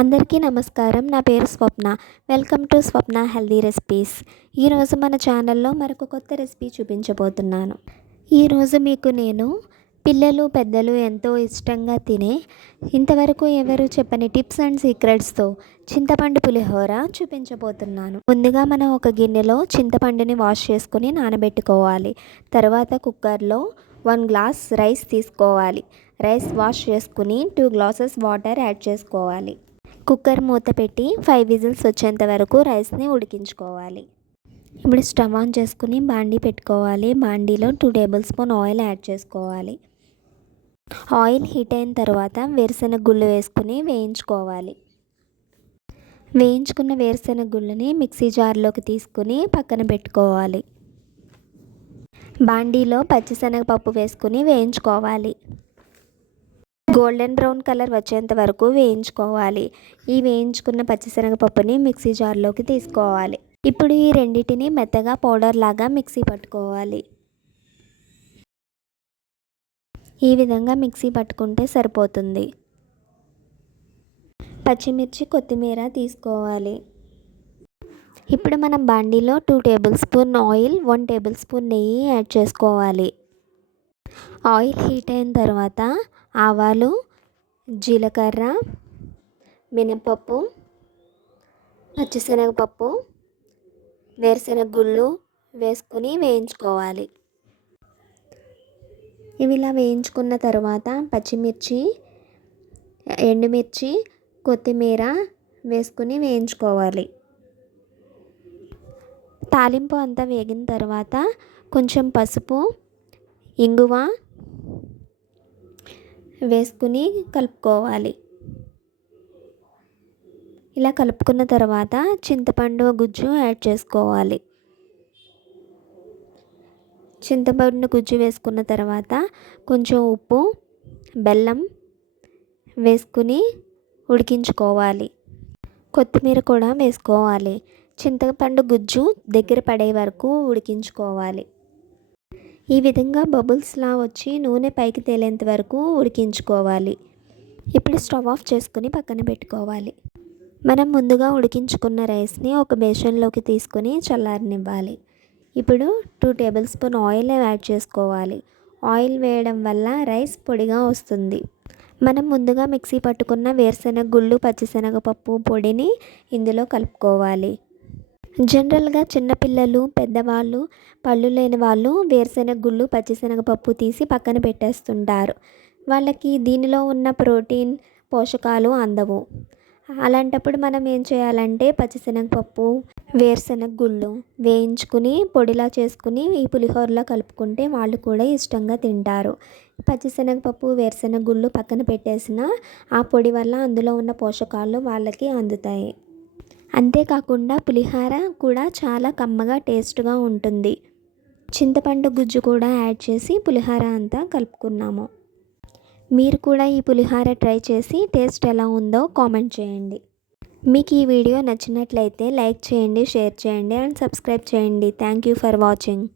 అందరికీ నమస్కారం. నా పేరు Swapna. Welcome to Swapna healthy recipes. ఈరోజు మన ఛానల్లో మరొక కొత్త రెసిపీ చూపించబోతున్నాను. ఈరోజు మీకు నేను పిల్లలు పెద్దలు ఎంతో ఇష్టంగా తినే, ఇంతవరకు ఎవరు చెప్పని టిప్స్ అండ్ సీక్రెట్స్తో చింతపండు పులిహోర చూపించబోతున్నాను. ముందుగా మనం ఒక గిన్నెలో చింతపండుని వాష్ చేసుకుని నానబెట్టుకోవాలి. తర్వాత కుక్కర్లో 1 గ్లాస్ రైస్ తీసుకోవాలి. రైస్ వాష్ చేసుకుని 2 గ్లాసెస్ వాటర్ యాడ్ చేసుకోవాలి. కుక్కర్ మూత పెట్టి 5 విజిల్స్ వచ్చేంత వరకు రైస్ని ఉడికించుకోవాలి. ఇప్పుడు స్టవ్ ఆన్ చేసుకుని బాండీ పెట్టుకోవాలి. బాండీలో 2 టేబుల్ స్పూన్ ఆయిల్ యాడ్ చేసుకోవాలి. ఆయిల్ హీట్ అయిన తర్వాత వేరుశెనగ గుళ్ళు వేసుకుని వేయించుకోవాలి. వేయించుకున్న వేరుశెనగ గుళ్ళని మిక్సీ జార్లోకి తీసుకుని పక్కన పెట్టుకోవాలి. బాండీలో పచ్చిశనగపప్పు వేసుకుని వేయించుకోవాలి. గోల్డెన్ బ్రౌన్ కలర్ వచ్చేంత వరకు వేయించుకోవాలి. ఈ వేయించుకున్న పచ్చిశనగపప్పుని మిక్సీ జార్లోకి తీసుకోవాలి. ఇప్పుడు ఈ రెండింటిని మెత్తగా పౌడర్ లాగా మిక్సీ పట్టుకోవాలి. ఈ విధంగా మిక్సీ పట్టుకుంటే సరిపోతుంది. పచ్చిమిర్చి కొత్తిమీర తీసుకోవాలి. ఇప్పుడు మనం బాండీలో 2 table spoon oil, 1 table spoon నెయ్యి యాడ్ చేసుకోవాలి. ఆయిల్ హీట్ అయిన తర్వాత ఆవాలు, జీలకర్ర, మినపప్పు, పచ్చిశనగపప్పు, వేరుశెనగ గుళ్ళు వేసుకొని వేయించుకోవాలి. ఇవి ఇలా వేయించుకున్న తర్వాత పచ్చిమిర్చి, ఎండుమిర్చి, కొత్తిమీర వేసుకుని వేయించుకోవాలి. తాలింపు అంతా వేగిన తర్వాత కొంచెం పసుపు, ఇంగువ వేసుకుని కలుపుకోవాలి. ఇలా కలుపుకున్న తర్వాత చింతపండు గుజ్జు యాడ్ చేసుకోవాలి. చింతపండు గుజ్జు వేసుకున్న తర్వాత కొంచెం ఉప్పు, బెల్లం వేసుకుని ఉడికించుకోవాలి. కొత్తిమీర కూడా వేసుకోవాలి. చింతపండు గుజ్జు దగ్గర పడే వరకు ఉడికించుకోవాలి. ఈ విధంగా బబుల్స్లా వచ్చి నూనె పైకి తేలేంత వరకు ఉడికించుకోవాలి. ఇప్పుడు స్టవ్ ఆఫ్ చేసుకుని పక్కన పెట్టుకోవాలి. మనం ముందుగా ఉడికించుకున్న రైస్ని ఒక బేషన్లోకి తీసుకొని చల్లారనివ్వాలి. ఇప్పుడు 2 టేబుల్ స్పూన్ ఆయిల్ యాడ్ చేసుకోవాలి. ఆయిల్ వేయడం వల్ల రైస్ పొడిగా వస్తుంది. మనం ముందుగా మిక్సీ పట్టుకున్న వేరుశెనగ గుళ్ళు, పచ్చిశనగపప్పు పొడిని ఇందులో కలుపుకోవాలి. జనరల్గా చిన్నపిల్లలు, పెద్దవాళ్ళు, పళ్ళు లేని వాళ్ళు వేరుశెనగ గుళ్ళు, పచ్చిశనగపప్పు తీసి పక్కన పెట్టేస్తుంటారు. వాళ్ళకి దీనిలో ఉన్న ప్రోటీన్, పోషకాలు అందవు. అలాంటప్పుడు మనం ఏం చేయాలంటే పచ్చిశనగపప్పు, వేరుశెనగ గుళ్ళు వేయించుకుని పొడిలా చేసుకుని ఈ పులిహోరలో కలుపుకుంటే వాళ్ళు కూడా ఇష్టంగా తింటారు. పచ్చిశనగపప్పు, వేరుశెనగ గుళ్ళు పక్కన పెట్టేసిన ఆ పొడి వల్ల అందులో ఉన్న పోషకాలు వాళ్ళకి అందుతాయి. అంతేకాకుండా పులిహోర కూడా చాలా కమ్మగా టేస్ట్గా ఉంటుంది. చింతపండు గుజ్జు కూడా యాడ్ చేసి పులిహోర అంతా కలుపుకున్నాము. మీరు కూడా ఈ పులిహోర ట్రై చేసి టేస్ట్ ఎలా ఉందో కామెంట్ చేయండి. మీకు ఈ వీడియో నచ్చినట్లయితే లైక్ చేయండి, షేర్ చేయండి అండ్ సబ్స్క్రైబ్ చేయండి. Thank you for watching.